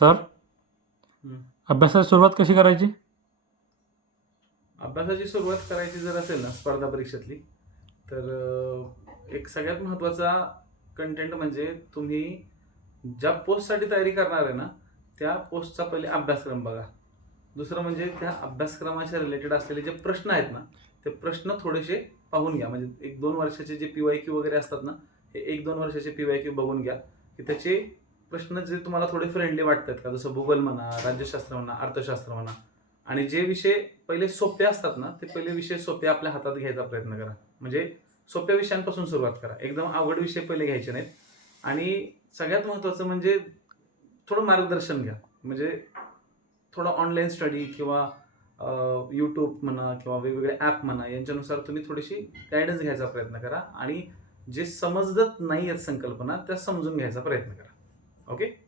Sir, हं. अभ्यासाची सुरुवात कशी करायची? अभ्यासाची सुरुवात करायची जर असेल ना स्पर्धा परीक्षेतली, तर एक सगळ्यात महत्त्वाचा कंटेंट म्हणजे तुम्ही ज्या पोस्टसाठी तयारी करणार आहे ना, त्या पोस्टचा पहिले अभ्यासक्रम बघा. दुसरं म्हणजे त्या अभ्यासक्रमाच्या रिलेटेड असलेले जे प्रश्न आहेत ना, ते प्रश्न थोडेसे पाहून घ्या. म्हणजे 1-2 वर्षाचे जे पी-वाय-क्यू वगैरे असतात ना, हे 1-2 वर्षाचे पी-वाय-क्यू बघून घ्या, की त्याचे प्रश्न जे तुम्हाला थोडे फ्रेंडली वाटतात का, जसं भूगोल म्हणा, राज्यशास्त्र म्हणा, अर्थशास्त्र म्हणा. आणि जे विषय पहिले सोपे असतात ना, ते पहिले विषय सोपे आपल्या हातात घ्यायचा प्रयत्न करा. म्हणजे सोप्या विषयांपासून सुरुवात करा. एकदम अवघड विषय पहिले घ्यायचे नाहीत. आणि सगळ्यात महत्त्वाचं म्हणजे थोडं मार्गदर्शन घ्या. म्हणजे थोडं ऑनलाईन स्टडी किंवा यूट्यूब म्हणा किंवा वेगवेगळे ॲप म्हणा, यांच्यानुसार तुम्ही थोडीशी गाईडन्स घ्यायचा प्रयत्न करा आणि जे समजत नाही आहेत संकल्पना, त्या समजून घ्यायचा प्रयत्न करा. ओके?